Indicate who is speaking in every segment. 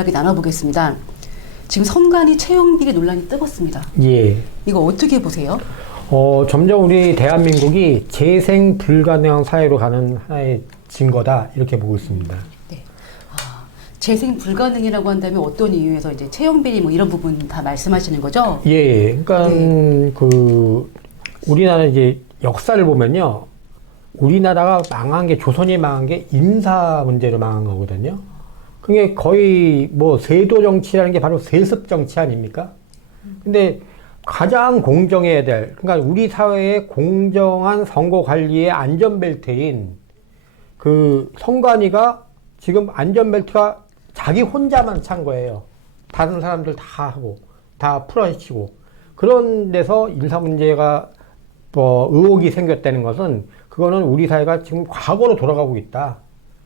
Speaker 1: 이야기 나눠보겠습니다. 지금 선관위 채용 비리 논란이 뜨겁습니다.
Speaker 2: 예.
Speaker 1: 이거 어떻게 보세요?
Speaker 2: 어, 점점 우리 대한민국이 재생 불가능한 사회로 가는 하나의 증거다. 이렇게 보고 있습니다.
Speaker 1: 네. 아, 재생 불가능이라고 한다면 어떤 이유에서 이제 채용 비리 뭐 이런 부분 다 말씀하시는 거죠?
Speaker 2: 예, 예. 그러니까,
Speaker 1: 네.
Speaker 2: 그, 우리나라 이제 역사를 보면요. 우리나라가 망한 게, 조선이 망한 게 인사 문제로 망한 거거든요. 그게 거의 뭐 세도 정치라는 게 바로 세습 정치 아닙니까? 근데 가장 공정해야 될, 그러니까 우리 사회의 공정한 선거 관리의 안전벨트인 그 선관위가 지금 안전벨트가 자기 혼자만 찬 거예요. 다른 사람들 다 하고, 다 풀어헤치고. 그런 데서 인사 문제가 뭐 의혹이 생겼다는 것은 그거는 우리 사회가 지금 과거로 돌아가고 있다.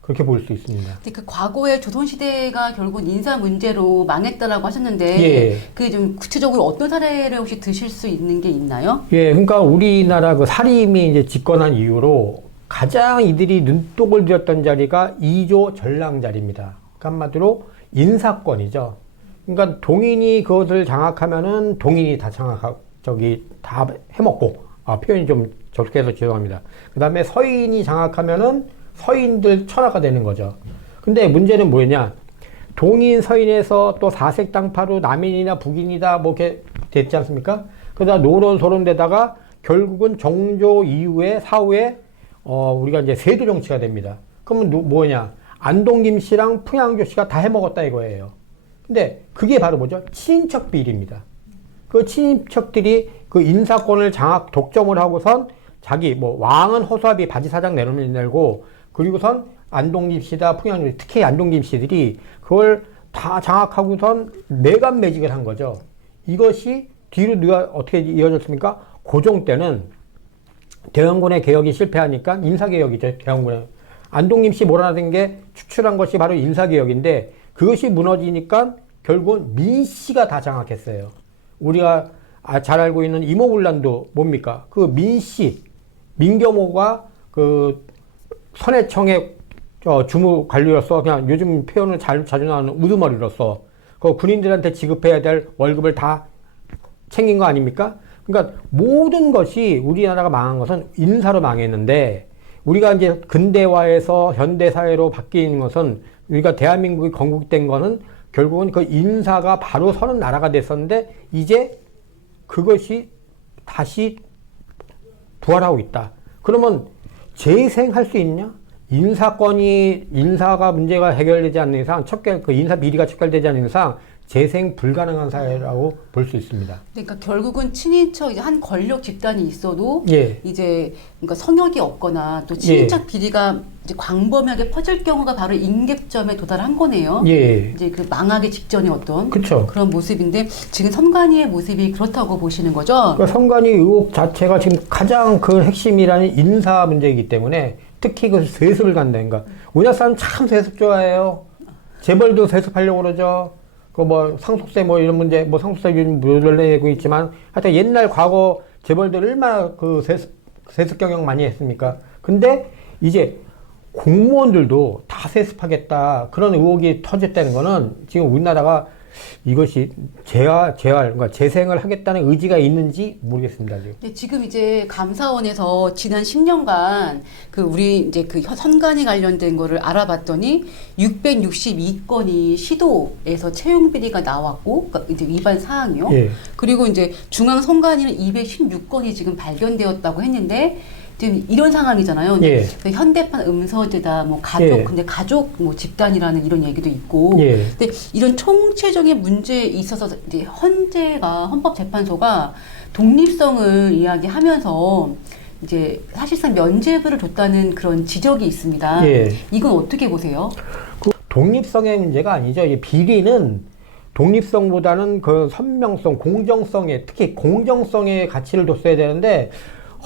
Speaker 2: 그렇게 볼 수 있습니다.
Speaker 1: 근데 그 과거에 조선시대가 결국 인사 문제로 망했다라고 하셨는데
Speaker 2: 예.
Speaker 1: 그좀 구체적으로 어떤 사례를 혹시 드실 수 있는 게 있나요?
Speaker 2: 예, 그러니까 우리나라 그 살림이 이제 집권한 이후로 가장 이들이 눈독을 들였던 자리가 2조 전랑 자리입니다. 그러니까 한마디로 인사권이죠. 그러니까 동인이 그것을 장악하면은 동인이 다 장악하고 저기 다 해먹고 아 표현이 좀 적해서 죄송합니다. 그 다음에 서인이 장악하면은 서인들 천하가 되는 거죠. 근데 문제는 뭐냐? 동인 서인에서 또 사색 당파로 남인이나 북인이다 뭐 이렇게 됐지 않습니까? 그러다 노론 소론되다가 결국은 정조 이후에 사후에 어 우리가 이제 세도 정치가 됩니다. 그러면 누, 뭐냐? 안동김 씨랑 풍양조 씨가 다 해먹었다 이거예요. 근데 그게 바로 뭐죠? 친인척 비리입니다. 그 친인척들이 그 인사권을 장악 독점을 하고선 자기 뭐 왕은 허수아비 바지 사장 내놓고 그리고선 안동김 씨다 풍양조 씨, 특히 안동김 씨들이 그걸 다 장악하고선 내간 매직을 한 거죠. 이것이 뒤로 누가 어떻게 이어졌습니까? 고종 때는 대원군의 개혁이 실패하니까 인사개혁이죠. 대원군의 안동김 씨 몰아넣은 게 추출한 것이 바로 인사개혁인데 그것이 무너지니까 결국은 민 씨가 다 장악했어요. 우리가 아, 잘 알고 있는 이모군란도 뭡니까? 그 민 씨, 민경호가 그 선해청의 저 주무 관리로서 그냥 요즘 표현을 잘, 자주 나오는 우두머리로서 그 군인들한테 지급해야 될 월급을 다 챙긴 거 아닙니까? 그러니까 모든 것이 우리나라가 망한 것은 인사로 망했는데 우리가 이제 근대화에서 현대사회로 바뀐 것은 우리가 대한민국이 건국된 거는 결국은 그 인사가 바로 서는 나라가 됐었는데 이제 그것이 다시 부활하고 있다. 그러면 재생할 수 있냐? 인사권이 인사가 문제가 해결되지 않는 이상 척결 그 인사 비리가 척결되지 않는 이상 재생 불가능한 사회라고 볼 수 있습니다.
Speaker 1: 그러니까 결국은 친인척 이제 한 권력 집단이 있어도
Speaker 2: 예.
Speaker 1: 이제 그러니까 성역이 없거나 또 친인척 비리가 이제 광범위하게 퍼질 경우가 바로 임계점에 도달한 거네요.
Speaker 2: 예.
Speaker 1: 이제 그 망하기 직전의 어떤
Speaker 2: 그렇죠.
Speaker 1: 그런 모습인데 지금 선관위의 모습이 그렇다고 보시는 거죠?
Speaker 2: 그러니까 선관위 의혹 자체가 지금 가장 그 핵심이라는 인사 문제이기 때문에 특히 그 세습을 간다는 거. 우리나라 사람 참 세습 좋아해요. 재벌도 세습하려고 그러죠. 그 뭐 상속세 뭐 이런 문제, 뭐 상속세 요즘 물려내고 있지만 하여튼 옛날 과거 재벌들 얼마나 그 세습, 세습 경영 많이 했습니까? 근데 이제 공무원들도 다 세습하겠다 그런 의혹이 터졌다는 거는 지금 우리나라가 이것이 재활, 재활, 그러니까 재생을 하겠다는 의지가 있는지 모르겠습니다. 지금.
Speaker 1: 근데 지금 이제 감사원에서 지난 10년간 그 우리 이제 그 현- 선관위 관련된 거를 알아봤더니 662건이 시도에서 채용 비리가 나왔고 그러니까 이제 위반 사항이요.
Speaker 2: 예.
Speaker 1: 그리고 이제 중앙 선관위는 216건이 지금 발견되었다고 했는데 지금 이런 상황이잖아요.
Speaker 2: 예.
Speaker 1: 그 현대판 음서대다 뭐 가족
Speaker 2: 예.
Speaker 1: 근데 가족 뭐 집단이라는 이런 얘기도 있고
Speaker 2: 예.
Speaker 1: 근데 이런 총체적인 문제에 있어서 이제 헌재가 헌법재판소가 독립성을 이야기하면서 이제 사실상 면죄부를 줬다는 그런 지적이 있습니다.
Speaker 2: 예.
Speaker 1: 이건 어떻게 보세요?
Speaker 2: 독립성의 문제가 아니죠. 이 비리는 독립성보다는 그 선명성, 공정성에 특히 공정성의 가치를 뒀어야 되는데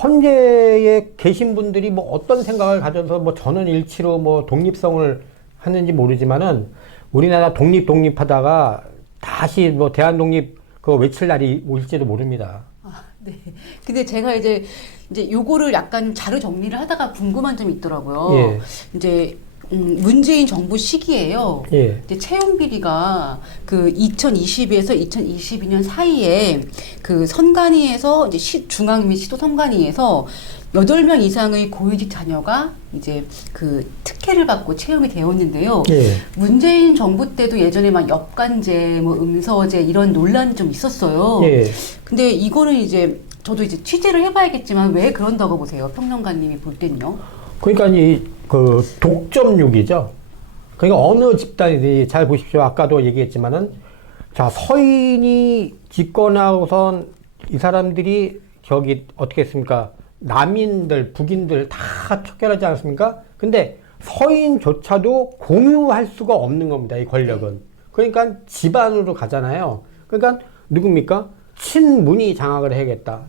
Speaker 2: 헌재에 계신 분들이 뭐 어떤 생각을 가져서 뭐 저는 일치로 뭐 독립성을 하는지 모르지만은 우리나라 독립 독립하다가 다시 뭐 대한 독립 그 외칠 날이 올지도 모릅니다.
Speaker 1: 아, 네. 근데 제가 이제 이제 요거를 약간 자료 정리를 하다가 궁금한 점이 있더라고요.
Speaker 2: 예.
Speaker 1: 이제 음, 문재인 정부 시기에요.
Speaker 2: 예.
Speaker 1: 이제 채용 비리가 그 2020에서 2022년 사이에 그 선관위에서 이제 시, 중앙 및 시도 선관위에서 8명 이상의 고위직 자녀가 이제 그 특혜를 받고 채용이 되었는데요.
Speaker 2: 예.
Speaker 1: 문재인 정부 때도 예전에 막 역관제, 뭐 음서제 이런 논란이 좀 있었어요.
Speaker 2: 예.
Speaker 1: 근데 이거는 이제 저도 이제 취재를 해봐야겠지만 왜 그런다고 보세요? 평론가님이 볼 때는요.
Speaker 2: 그러니까 이 그 독점욕이죠. 그러니까 어느 집단이든지 잘 보십시오. 아까도 얘기했지만은 자 서인이 집권하고선 이 사람들이 저기 어떻게 했습니까? 남인들, 북인들 다 척결하지 않았습니까? 근데 서인조차도 공유할 수가 없는 겁니다. 이 권력은. 그러니까 집안으로 가잖아요. 그러니까 누굽니까? 친문이 장악을 해야겠다.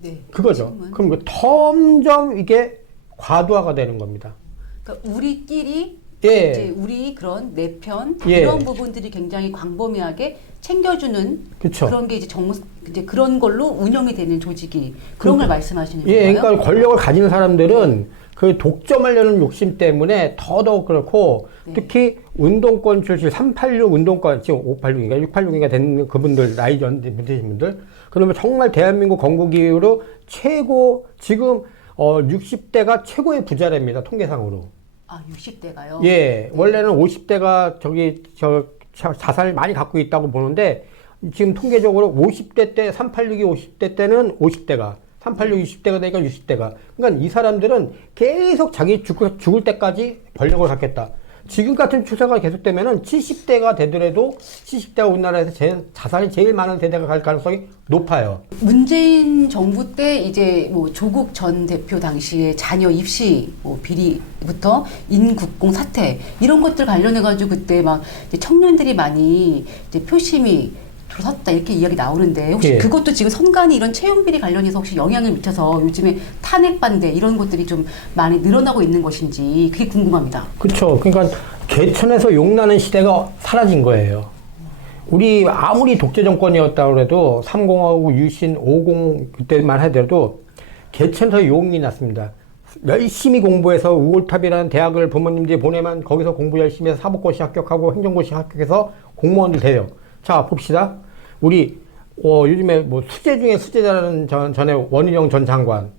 Speaker 1: 네.
Speaker 2: 그거죠.
Speaker 1: 질문.
Speaker 2: 그럼 그 점점 이게 과도화가 되는 겁니다.
Speaker 1: 그러니까 우리끼리
Speaker 2: 예.
Speaker 1: 이제 우리 그런 내편
Speaker 2: 예.
Speaker 1: 이런 부분들이 굉장히 광범위하게 챙겨주는
Speaker 2: 그쵸.
Speaker 1: 그런 게 이제 정 이제 그런 걸로 운영이 되는 조직이 그런 걸 말씀하시는
Speaker 2: 예,
Speaker 1: 건가요?
Speaker 2: 그러니까 권력을 가진 사람들은 그 독점하려는 욕심 때문에 더더욱 그렇고
Speaker 1: 네.
Speaker 2: 특히 운동권 출신 386 운동권 지금 586인가 686인가 된 그분들 나이 전 분들 그러면 정말 대한민국 건국 이후로 최고 지금 어 60대가 최고의 부자랍니다 통계상으로.
Speaker 1: 아 60대가요.
Speaker 2: 예, 원래는 50대가 저기 저 자- 자산을 많이 갖고 있다고 보는데 지금 통계적으로 50대 때 386이 50대 때는 50대가 386 60대가 되니까 60대가 그러니까 이 사람들은 계속 자기 죽을, 죽을 때까지 권력을 갖겠다. 지금 같은 추세가 계속되면은 70대가 되더라도 70대가 우리나라에서 제일, 자산이 제일 많은 세대가 갈 가능성이 높아요.
Speaker 1: 문재인 정부 때 이제 뭐 조국 전 대표 당시에 자녀 입시 뭐 비리부터 인국공 사태 이런 것들 관련해 가지고 그때 막 청년들이 많이 이제 표심이 들어섰다 이렇게 이야기 나오는데 혹시
Speaker 2: 예.
Speaker 1: 그것도 지금 선관위 이런 채용 비리 관련해서 혹시 영향을 미쳐서 요즘에 탄핵 반대 이런 것들이 좀 많이 늘어나고 있는 것인지 그게 궁금합니다.
Speaker 2: 그렇죠. 그러니까 개천에서 용나는 시대가 사라진 거예요. 우리 아무리 독재 정권이었다고 해도 30하고 유신 50 그때만 하더라도 개천에서 용이 났습니다. 열심히 공부해서 우골탑이라는 대학을 부모님들이 보내면 거기서 공부 열심히 해서 사법고시 합격하고 행정고시 합격해서 공무원들 돼요. 자 봅시다. 우리 어, 요즘에 뭐 수재 중에 수재자라는 전, 전에 원희룡 전 장관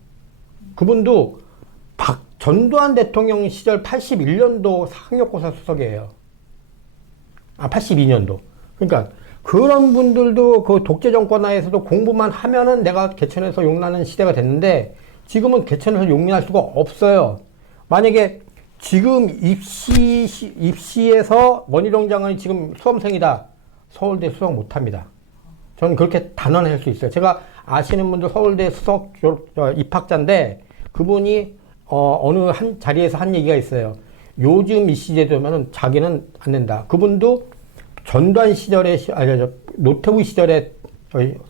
Speaker 2: 그분도 박 전두환 대통령 시절 81년도 학력고사 수석이에요. 아, 82년도. 그러니까 그런 분들도 그 독재 정권 하에서도 공부만 하면은 내가 개천에서 용나는 시대가 됐는데 지금은 개천에서 용인할 수가 없어요. 만약에 지금 입시 시- 입시에서 원희룡 장관이 지금 수험생이다. 서울대 수석 못 합니다. 저는 그렇게 단언할 수 있어요. 제가 아시는 분들 서울대 수석 어, 입학자인데 그분이 어, 어느 한 자리에서 한 얘기가 있어요. 요즘 이 시대 되면은 자기는 안 된다. 그분도 전두환 시절에 시- 아니 저 노태우 시절에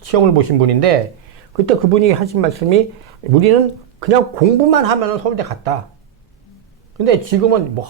Speaker 2: 시험을 보신 분인데 그때 그분이 하신 말씀이 우리는 그냥 공부만 하면은 서울대 갔다. 근데 지금은 뭐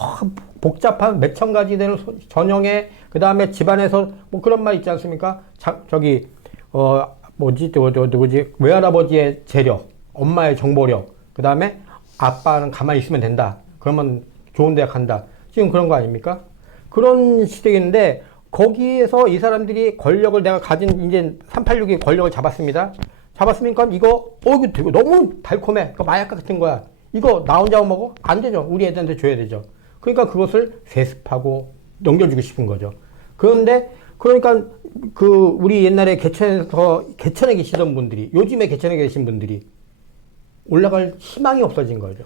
Speaker 2: 복잡한 몇천 가지 되는 소- 전형에 그 다음에 집안에서 뭐 그런 말 있지 않습니까? 자, 저기 어 뭐지 저, 저 누구지 외할아버지의 재력, 엄마의 정보력, 그 다음에 아빠는 가만히 있으면 된다. 그러면 좋은 대학 간다. 지금 그런 거 아닙니까? 그런 시대인데 거기에서 이 사람들이 권력을 내가 가진 이제 386이 권력을 잡았습니다. 잡았으니까 이거 어 이거 되게 너무 달콤해. 그 마약 같은 거야. 이거 나 혼자 먹어? 안 되죠. 우리 애들한테 줘야 되죠. 그러니까 그것을 세습하고 넘겨주고 싶은 거죠. 그런데 그러니까 그 우리 옛날에 개천에서 개천에 계시던 분들이 요즘에 개천에 계신 분들이 올라갈 희망이 없어진 거죠.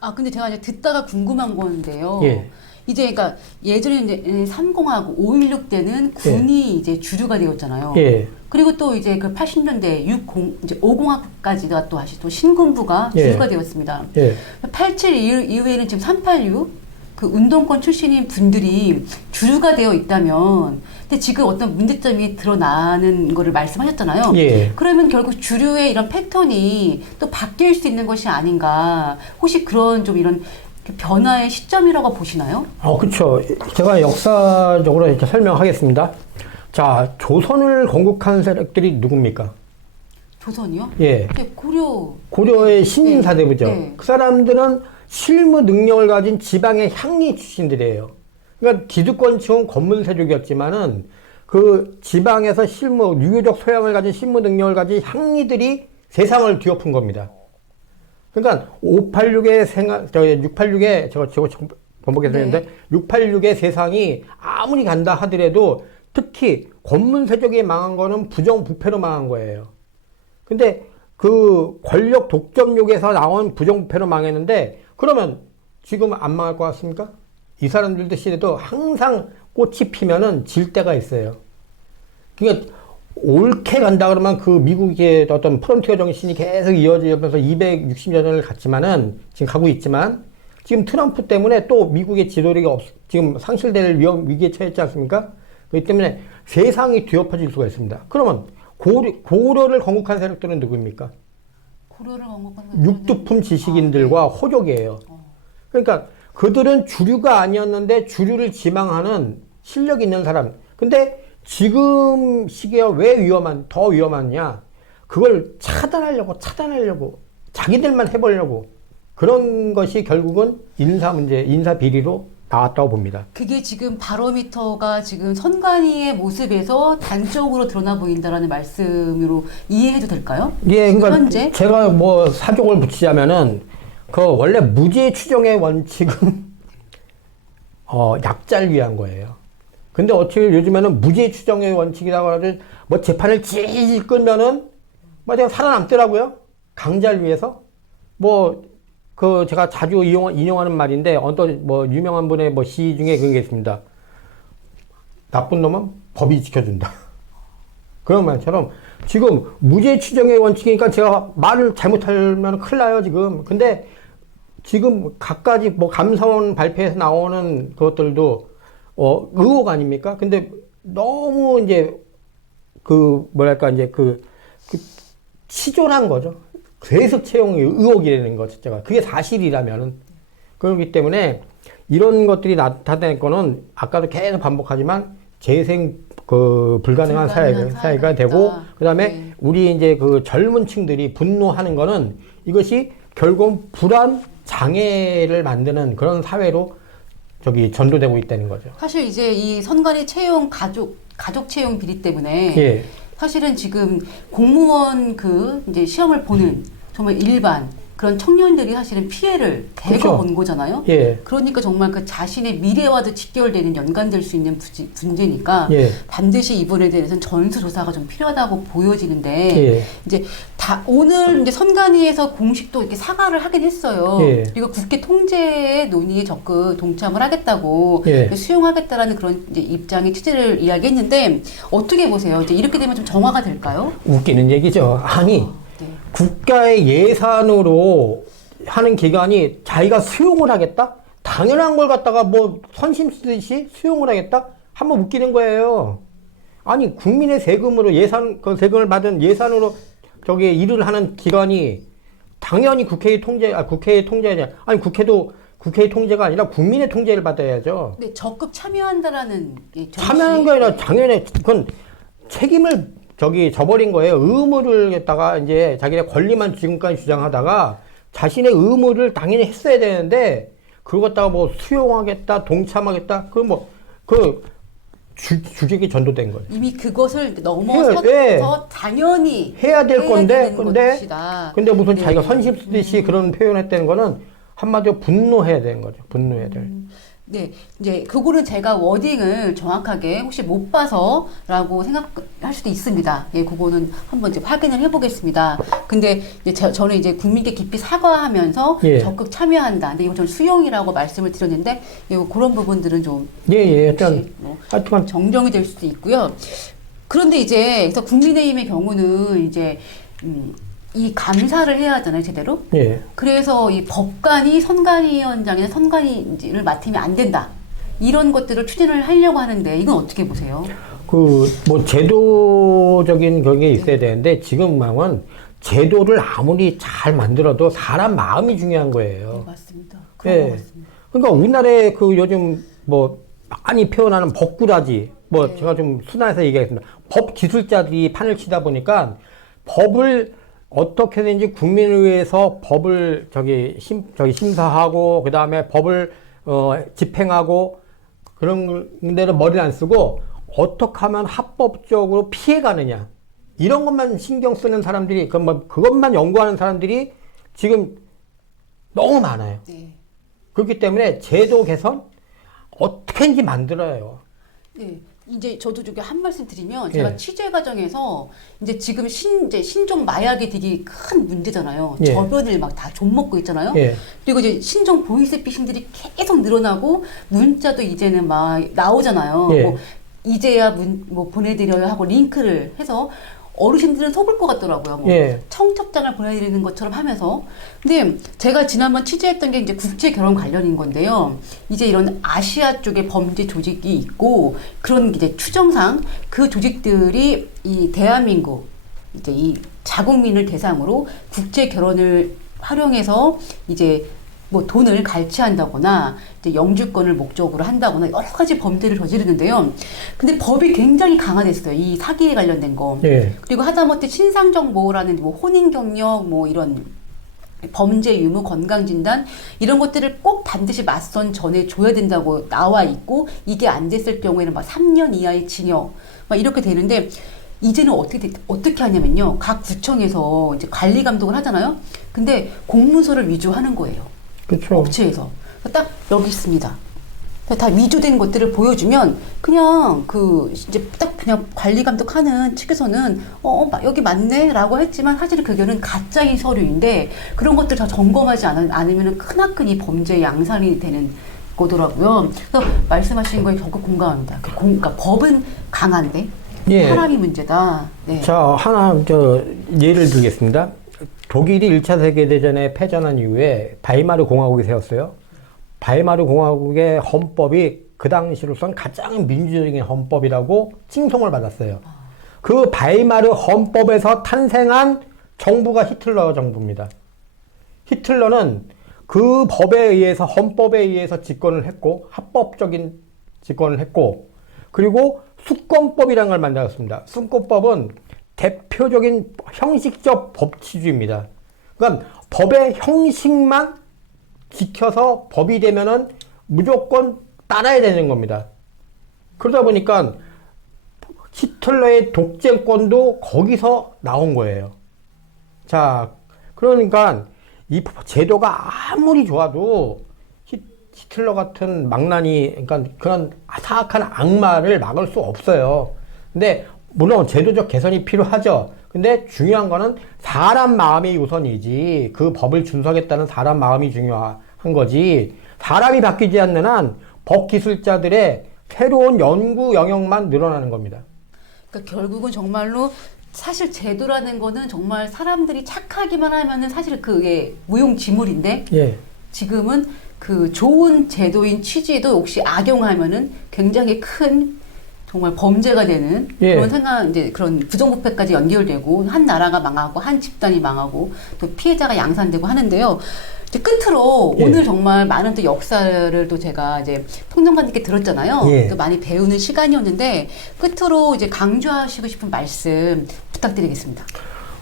Speaker 1: 아 근데 제가 이제 듣다가 궁금한 건데요.
Speaker 2: 예.
Speaker 1: 이제 그러니까 예전에 이제 30하고 516 때는 군이 이제 주류가 되었잖아요.
Speaker 2: 예.
Speaker 1: 그리고 또 이제 그 80년대 60 이제 50학까지가 또 다시 또 신군부가
Speaker 2: 예.
Speaker 1: 주류가 되었습니다.
Speaker 2: 예.
Speaker 1: 87 이후- 이후에는 지금 386 그 운동권 출신인 분들이 주류가 되어 있다면 근데 지금 어떤 문제점이 드러나는 거를 말씀하셨잖아요.
Speaker 2: 예.
Speaker 1: 그러면 결국 주류의 이런 패턴이 또 바뀔 수 있는 것이 아닌가. 혹시 그런 좀 이런 변화의 시점이라고 보시나요?
Speaker 2: 어, 그렇죠. 제가 역사적으로 이렇게 설명하겠습니다. 자, 조선을 건국한 세력들이 누굽니까?
Speaker 1: 조선이요?
Speaker 2: 예.
Speaker 1: 근데 고려
Speaker 2: 고려의 신인사대부죠.
Speaker 1: 네.
Speaker 2: 그 사람들은 실무 능력을 가진 지방의 향리 출신들이에요. 그러니까 기득권층은 건물 세력이었지만은 그 지방에서 실무 유교적 소양을 가진 실무 능력을 가진 향리들이 세상을 뒤엎은 겁니다. 그러니까 586의 생각, 저 686의 저거 저거 번복해서
Speaker 1: 네.
Speaker 2: 했는데 686의 세상이 아무리 간다 하더라도 특히 권문 세력이 망한 거는 부정부패로 망한 거예요. 근데 그 권력 독점욕에서 나온 부정부패로 망했는데 그러면 지금 안 망할 것 같습니까? 이 사람들도 시대도 항상 꽃이 피면은 질 때가 있어요. 그러니까 옳게 간다 그러면 그 미국의 어떤 프론티어 정신이 계속 이어지면서 260여 년을 갔지만은 지금 가고 있지만 지금 트럼프 때문에 또 미국의 지도력이 없, 지금 상실될 위험 위기에 처했지 않습니까? 그렇기 때문에 세상이 뒤엎어질 수가 있습니다. 그러면 고려, 고려를 건국한 세력들은 누구입니까?
Speaker 1: 고려를 언급하는
Speaker 2: 육두품 지식인들과 호족이에요. 그러니까 그들은 주류가 아니었는데 주류를 지망하는 실력 있는 사람. 근데 지금 시기에 왜 위험한, 더 위험하냐? 그걸 차단하려고, 차단하려고, 자기들만 해보려고. 그런 것이 결국은 인사 문제, 인사 비리로 나왔다고 봅니다.
Speaker 1: 그게 지금 바로미터가 지금 선관위의 모습에서 단적으로 드러나 보인다라는 말씀으로 이해해도 될까요?
Speaker 2: 예, 그러니까
Speaker 1: 현재
Speaker 2: 제가 뭐 사족을 붙이자면은 그 원래 무죄 추정의 원칙은 어 약자를 위한 거예요. 근데 어떻게 요즘에는 무죄 추정의 원칙이라고 하지 뭐 재판을 질질 끌면은 뭐 그냥 살아남더라고요. 강자를 위해서 뭐 그 제가 자주 이용, 인용하는 말인데 어떤 뭐 유명한 분의 뭐 시 중에 그런 게 있습니다. 나쁜 놈은 법이 지켜준다. 그런 말처럼 지금 무죄 추정의 원칙이니까 제가 말을 잘못하면 큰일 나요 지금. 근데 지금 각가지 뭐 감사원 발표에서 나오는 것들도 어 의혹 아닙니까? 근데 너무 이제 그 뭐랄까 이제 그, 그 치졸한 거죠. 괴석 채용이 의혹이라는 것 자체가 그게 사실이라면은 그렇기 때문에 이런 것들이 나타날 거는 아까도 계속 반복하지만 재생 그 불가능한 사회가,
Speaker 1: 불가능한
Speaker 2: 사회가
Speaker 1: 사회가
Speaker 2: 되고. 그다음에
Speaker 1: 네.
Speaker 2: 우리 이제 그 젊은 층들이 분노하는 거는 이것이 결국 불안 장애를 만드는 그런 사회로 저기 전도되고 있다는 거죠.
Speaker 1: 사실 이제 이 선관위 채용 가족 가족 채용 비리 때문에
Speaker 2: 예.
Speaker 1: 사실은 지금 공무원 그 이제 시험을 보는 정말 일반 그런 청년들이 사실은 피해를 대거
Speaker 2: 그렇죠.
Speaker 1: 본 거잖아요.
Speaker 2: 예.
Speaker 1: 그러니까 정말 그 자신의 미래와도 직결되는 연관될 수 있는 부지- 문제니까
Speaker 2: 예.
Speaker 1: 반드시 이번에 대해서는 전수조사가 좀 필요하다고 보여지는데
Speaker 2: 예.
Speaker 1: 이제 다 오늘 이제 선관위에서 공식도 이렇게 사과를 하긴 했어요.
Speaker 2: 예.
Speaker 1: 그리고 국회 통제의 논의에 적극 동참을 하겠다고
Speaker 2: 예.
Speaker 1: 수용하겠다라는 그런 이제 입장의 취지를 이야기했는데 어떻게 보세요? 이제 이렇게 되면 좀 정화가 될까요?
Speaker 2: 웃기는 얘기죠. 아니
Speaker 1: 네.
Speaker 2: 국가의 예산으로 하는 기관이 자기가 수용을 하겠다? 당연한 걸 갖다가 뭐 선심 쓰듯이 수용을 하겠다? 한번 웃기는 거예요. 아니 국민의 세금으로 예산 그 세금을 받은 예산으로 저기 일을 하는 기관이 당연히 국회의 통제 아 국회의 통제냐 아니 국회도 국회의 통제가 아니라 국민의 통제를 받아야죠.
Speaker 1: 근데 적극 참여한다라는
Speaker 2: 참여하는 게 아니라 당연히 그건 책임을 저기 져버린 거예요. 의무를 갖다가 이제 자기네 권리만 지금까지 주장하다가 자신의 의무를 당연히 했어야 되는데 그걸 갖다가 뭐 수용하겠다, 동참하겠다, 그 뭐 그 주객이 전도된 거죠.
Speaker 1: 이미 그것을 넘어서서
Speaker 2: 예, 예.
Speaker 1: 당연히
Speaker 2: 해야 될 건데,
Speaker 1: 되는
Speaker 2: 근데
Speaker 1: 것이다.
Speaker 2: 근데 무슨
Speaker 1: 네.
Speaker 2: 자기가 선심 쓰듯이 그런 표현했다는 거는 한마디로 분노해야 되는 거죠. 분노해야 될.
Speaker 1: 네, 이제 그거는 제가 워딩을 정확하게 혹시 못 봐서라고 생각할 수도 있습니다. 예, 그거는 한번 이제 확인을 해보겠습니다. 근데 이제 저, 저는 이제 국민께 깊이 사과하면서
Speaker 2: 예.
Speaker 1: 적극 참여한다. 근데 이거 저는 수용이라고 말씀을 드렸는데 예, 그런 부분들은 좀
Speaker 2: 예, 예. 일단
Speaker 1: 혹시 뭐 정정이 될 수도 있고요. 그런데 이제 그래서 국민의힘의 경우는 이제 음, 이 감사를 해야 하잖아요, 제대로.
Speaker 2: 예.
Speaker 1: 그래서 이 법관이 선관위원장이나 선관위를 맡으면 안 된다. 이런 것들을 추진을 하려고 하는데 이건 어떻게 보세요?
Speaker 2: 그 뭐 제도적인 그게 있어야 되는데 지금은 제도를 아무리 잘 만들어도 사람 마음이 중요한 거예요.
Speaker 1: 네, 맞습니다. 그런
Speaker 2: 예.
Speaker 1: 것 같습니다.
Speaker 2: 그러니까 우리나라에 그 요즘 뭐 많이 표현하는 법꾸라지 뭐
Speaker 1: 네.
Speaker 2: 제가 좀 순화해서 얘기하겠습니다. 법 기술자들이 판을 치다 보니까 법을 어떻게든지 국민을 위해서 법을 저기 심 저기 심사하고 그 다음에 법을 어, 집행하고 그런 데는 머리를 안 쓰고 어떻게 하면 합법적으로 피해가느냐 이런 것만 신경 쓰는 사람들이 그뭐 그것만 연구하는 사람들이 지금 너무 많아요.
Speaker 1: 네.
Speaker 2: 그렇기 때문에 제도 개선 어떻게든지 만들어요.
Speaker 1: 네. 이제 저도 저기 한 말씀 드리면 제가
Speaker 2: 예.
Speaker 1: 취재 과정에서 이제 지금 신 이제 신종 마약이 되게 큰 문제잖아요.
Speaker 2: 예.
Speaker 1: 저변을 막 다 좀 먹고 있잖아요.
Speaker 2: 예.
Speaker 1: 그리고 이제 신종 보이스 피싱들이 계속 늘어나고 문자도 이제는 막 나오잖아요.
Speaker 2: 예.
Speaker 1: 뭐 이제야 문 뭐 보내드려요 하고 링크를 해서 어르신들은 속을 것 같더라고요. 뭐
Speaker 2: 예.
Speaker 1: 청첩장을 보내드리는 것처럼 하면서. 근데 제가 지난번 취재했던 게 이제 국제 결혼 관련인 건데요. 이제 이런 아시아 쪽에 범죄 조직이 있고 그런 이제 추정상 그 조직들이 이 대한민국 이제 이 자국민을 대상으로 국제 결혼을 활용해서 이제 뭐 돈을 갈취한다거나 이제 영주권을 목적으로 한다거나 여러 가지 범죄를 저지르는데요. 근데 법이 굉장히 강화됐어요. 이 사기에 관련된 거.
Speaker 2: 예.
Speaker 1: 그리고 하다못해 신상 정보라는 뭐 혼인 경력 뭐 이런 범죄 유무 건강 진단 이런 것들을 꼭 반드시 맞선 전에 줘야 된다고 나와 있고 이게 안 됐을 경우에는 막 3년 이하의 징역 막 이렇게 되는데 이제는 어떻게 돼- 어떻게 하냐면요 각 구청에서 이제 관리 감독을 하잖아요 근데 공문서를 위조하는 거예요
Speaker 2: 그렇죠.
Speaker 1: 업체에서 딱 여기 있습니다. 다 위조된 것들을 보여주면 그냥 그 이제 딱 그냥 관리 감독하는 측에서는 어 마- 여기 맞네라고 했지만 사실은 그거는 가짜인 서류인데 그런 것들 다 점검하지 않- 않으면 크나큰 이 범죄 양산이 되는 거더라고요. 그래서 말씀하신 거에 적극 공감합니다. 그 공, 그러니까 법은 강한데
Speaker 2: 예.
Speaker 1: 사람이 문제다. 네.
Speaker 2: 자, 하나 저 예를 들겠습니다. 독일이 1차 세계대전에 패전한 이후에 바이마르 공화국이 세웠어요. 바이마르 공화국의 헌법이 그 당시로선 가장 민주적인 헌법이라고 칭송을 받았어요. 그 바이마르 헌법에서 탄생한 정부가 히틀러 정부입니다. 히틀러는 그 법에 의해서 헌법에 의해서 집권을 했고 합법적인 집권을 했고 그리고 수권법이라는 걸 만들었습니다. 수권법은 대표적인 형식적 법치주의입니다. 그러니까 법의 형식만 지켜서 법이 되면은 무조건 따라야 되는 겁니다. 그러다 보니까 히틀러의 독재권도 거기서 나온 거예요. 자, 그러니까 이 제도가 아무리 좋아도 히, 히틀러 같은 망나니, 그러니까 그런 사악한 악마를 막을 수 없어요. 근데 물론 제도적 개선이 필요하죠. 근데 중요한 거는 사람 마음이 우선이지 그 법을 준수하겠다는 사람 마음이 중요한 거지 사람이 바뀌지 않는 한 법 기술자들의 새로운 연구 영역만 늘어나는 겁니다.
Speaker 1: 그러니까 결국은 정말로 사실 제도라는 거는 정말 사람들이 착하기만 하면은 사실 그게 무용지물인데
Speaker 2: 예.
Speaker 1: 지금은 그 좋은 제도인 취지도 혹시 악용하면은 굉장히 큰 정말 범죄가 되는
Speaker 2: 예.
Speaker 1: 그런 생각 이제 그런 부정부패까지 연결되고 한 나라가 망하고 한 집단이 망하고 또 피해자가 양산되고 하는데요. 이제 끝으로
Speaker 2: 예.
Speaker 1: 오늘 정말 많은 또 역사를 또 제가 이제 평론가님께 들었잖아요.
Speaker 2: 예.
Speaker 1: 또 많이 배우는 시간이었는데 끝으로 이제 강조하시고 싶은 말씀 부탁드리겠습니다.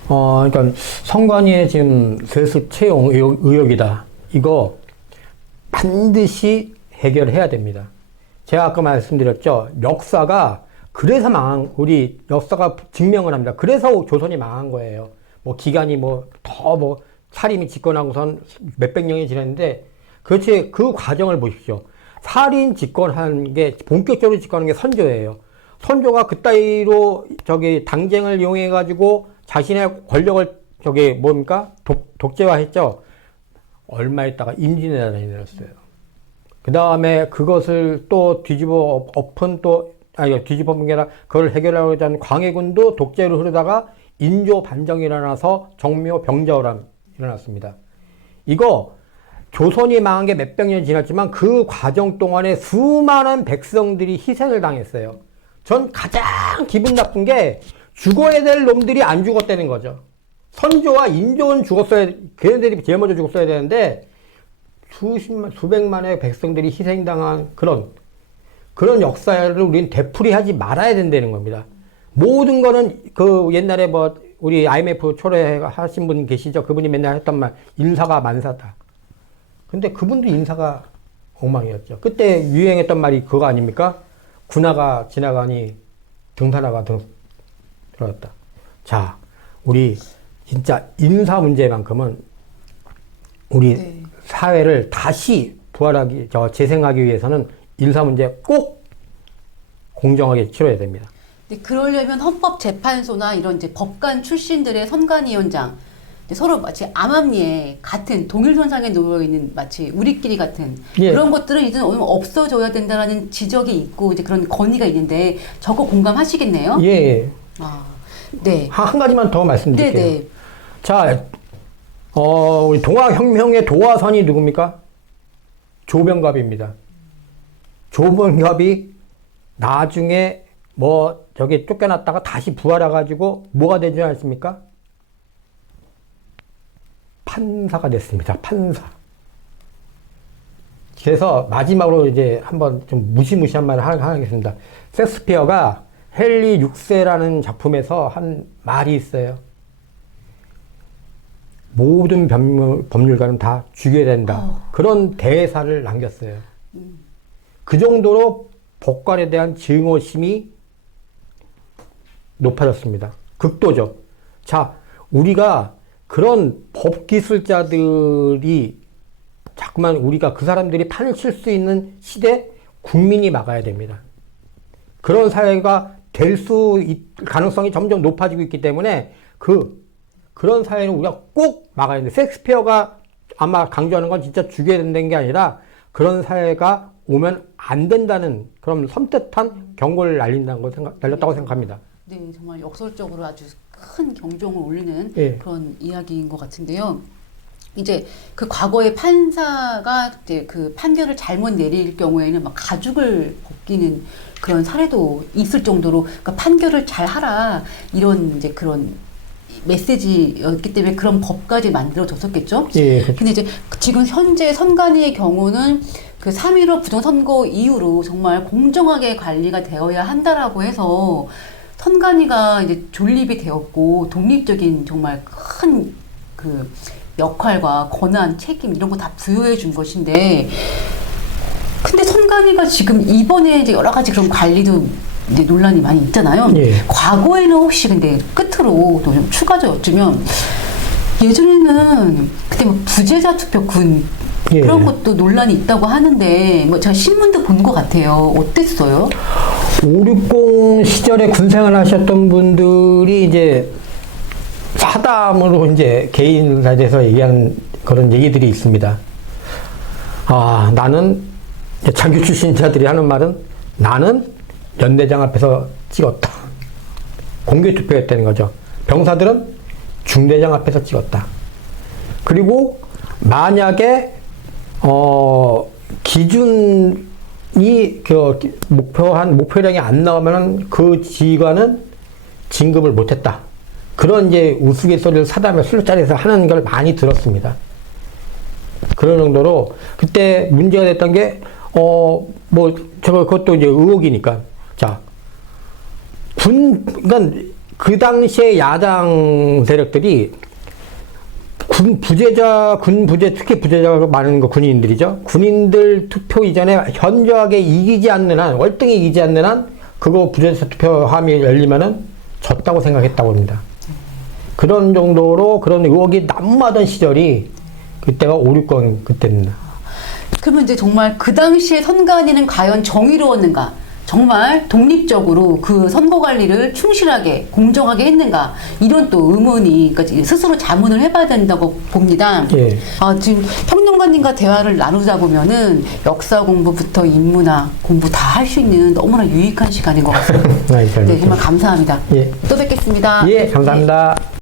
Speaker 2: 어, 그러니까 성관이의 지금 세습 채용 의혹, 의혹이다. 이거 반드시 해결해야 됩니다. 제가 아까 말씀드렸죠. 역사가 그래서 망한 우리 역사가 증명을 합니다. 그래서 조선이 망한 거예요. 뭐 기간이 뭐 더뭐 살인이 집권하고선 몇백 년이 지났는데 그렇지 그 과정을 보십시오. 살인 집권한 게 본격적으로 집권한 게 선조예요. 선조가 그따위로 저기 당쟁을 이용해 가지고 자신의 권력을 저기 뭡니까 독, 독재화했죠. 얼마 있다가 임진왜란이 내렸어요. 그 다음에 그것을 또 뒤집어 엎은 또, 아니, 뒤집어 엎은 게 아니라 그걸 해결하고자 하는 광해군도 독재로 흐르다가 인조 반정이 일어나서 정묘 병자호란 일어났습니다. 이거 조선이 망한 게 몇백 년 지났지만 그 과정 동안에 수많은 백성들이 희생을 당했어요. 전 가장 기분 나쁜 게 죽어야 될 놈들이 안 죽었다는 거죠. 선조와 인조는 죽었어야, 걔네들이 제일 먼저 죽었어야 되는데 수십만, 수백만의 백성들이 희생당한 그런, 그런 역사를 우리는 되풀이하지 말아야 된다는 겁니다. 모든 거는 그 옛날에 뭐 우리 IMF 초래하신 분 계시죠? 그분이 맨날 했던 말, 인사가 만사다. 근데 그분도 인사가 엉망이었죠. 그때 유행했던 말이 그거 아닙니까? 군화가 지나가니 등산화가 등, 들어갔다. 자, 우리 진짜 인사 문제만큼은 우리
Speaker 1: 네.
Speaker 2: 사회를 다시 부활하기, 저 재생하기 위해서는 인사 문제 꼭 공정하게 치러야 됩니다.
Speaker 1: 근데 그러려면 헌법재판소나 이런 이제 법관 출신들의 선관위원장 서로 마치 암암리에 같은 동일 선상에 놓여 있는 마치 우리끼리 같은
Speaker 2: 예.
Speaker 1: 그런 것들은 이제 오늘 없어져야 된다라는 지적이 있고 이제 그런 건의가 있는데 저거 공감하시겠네요?
Speaker 2: 예, 예.
Speaker 1: 아, 네.
Speaker 2: 한, 한 가지만 더
Speaker 1: 네,
Speaker 2: 말씀드릴게요.
Speaker 1: 네.
Speaker 2: 자, 어, 우리 동아혁명의 도화선이 누굽니까? 조병갑입니다. 조병갑이 나중에 뭐 저기 쫓겨났다가 다시 부활해가지고 뭐가 되지 않습니까? 판사가 됐습니다. 판사. 그래서 마지막으로 이제 한번 좀 무시무시한 말을 하- 하겠습니다. 섹스피어가 헨리 6세라는 작품에서 한 말이 있어요. 모든 법률, 법률 가는 다 죽여야 된다.
Speaker 1: 어.
Speaker 2: 그런 대사를 남겼어요. 그 정도로 법관에 대한 증오심이 높아졌습니다. 극도죠. 자, 우리가 그런 법기술자들이 자꾸만 우리가 그 사람들이 판을 칠 수 있는 시대 국민이 막아야 됩니다. 그런 사회가 될 수 가능성이 점점 높아지고 있기 때문에 그 그런 사회는 우리가 꼭 막아야 돼. 섹스피어가 아마 강조하는 건 진짜 죽여야 된다는 게 아니라 그런 사회가 오면 안 된다는 그런 섬뜩한 경고를 날린다는 거 생각, 날렸다고 생각합니다.
Speaker 1: 네, 정말 역설적으로 아주 큰 경종을 울리는
Speaker 2: 예.
Speaker 1: 그런 이야기인 것 같은데요. 이제 그 과거의 판사가 이제 그 판결을 잘못 내릴 경우에는 막 가죽을 벗기는 그런 사례도 있을 정도로 그러니까 판결을 잘 하라 이런 이제 그런 메시지였기 때문에 그런 법까지 만들어졌었겠죠.
Speaker 2: 예, 그렇죠.
Speaker 1: 근데 이제 지금 현재 선관위의 경우는 그 3.15 부정선거 이후로 정말 공정하게 관리가 되어야 한다라고 해서 선관위가 이제 존립이 되었고 독립적인 정말 큰 그 역할과 권한, 책임 이런 거 다 부여해 준 것인데 근데 선관위가 지금 이번에 이제 여러 가지 그런 관리도 이제 논란이 많이 있잖아요.
Speaker 2: 예.
Speaker 1: 과거에는 혹시 근데 끝으로 또 좀 추가적으로 여쭈면 예전에는 그때 뭐 부재자 투표군
Speaker 2: 예.
Speaker 1: 그런 것도 논란이 있다고 하는데 뭐 제가 신문도 본 것 같아요. 어땠어요?
Speaker 2: 560 시절에 군생활 하셨던 분들이 이제 사담으로 이제 개인사에 대해서 얘기하는 그런 얘기들이 있습니다. 아, 나는 장교 출신자들이 하는 말은 나는 연대장 앞에서 찍었다. 공개 투표했다는 거죠. 병사들은 중대장 앞에서 찍었다. 그리고 만약에 어 기준이 그 목표한 목표량이 안 나오면은 그 지휘관은 진급을 못했다. 그런 이제 우스갯소리를 사담에 술자리에서 하는 걸 많이 들었습니다. 그런 정도로 그때 문제가 됐던 게 어 뭐 저거 그것도 이제 의혹이니까 자 군, 그러니까 그 당시에 야당 세력들이 군 부재자, 군 부재, 특히 부재자가 많은 거 군인들이죠. 군인들 투표 이전에 현저하게 이기지 않는 한, 월등히 이기지 않는 한, 그거 부재자 투표 함이 열리면은 졌다고 생각했다고 합니다. 그런 정도로 그런 의혹이 난무하던 시절이 그때가 5, 6건 그때입니다.
Speaker 1: 그러면 이제 정말 그 당시에 선관위는 과연 정의로웠는가? 정말 독립적으로 그 선거 관리를 충실하게 공정하게 했는가? 이런 또 의문이 그러니까 스스로 자문을 해봐야 된다고 봅니다.
Speaker 2: 예.
Speaker 1: 아, 지금 평론가님과 대화를 나누다 보면은 역사 공부부터 인문학 공부 다 할 수 있는 너무나 유익한 시간인 것 같습니다. 네. 정말 감사합니다.
Speaker 2: 예.
Speaker 1: 또 뵙겠습니다.
Speaker 2: 예, 감사합니다.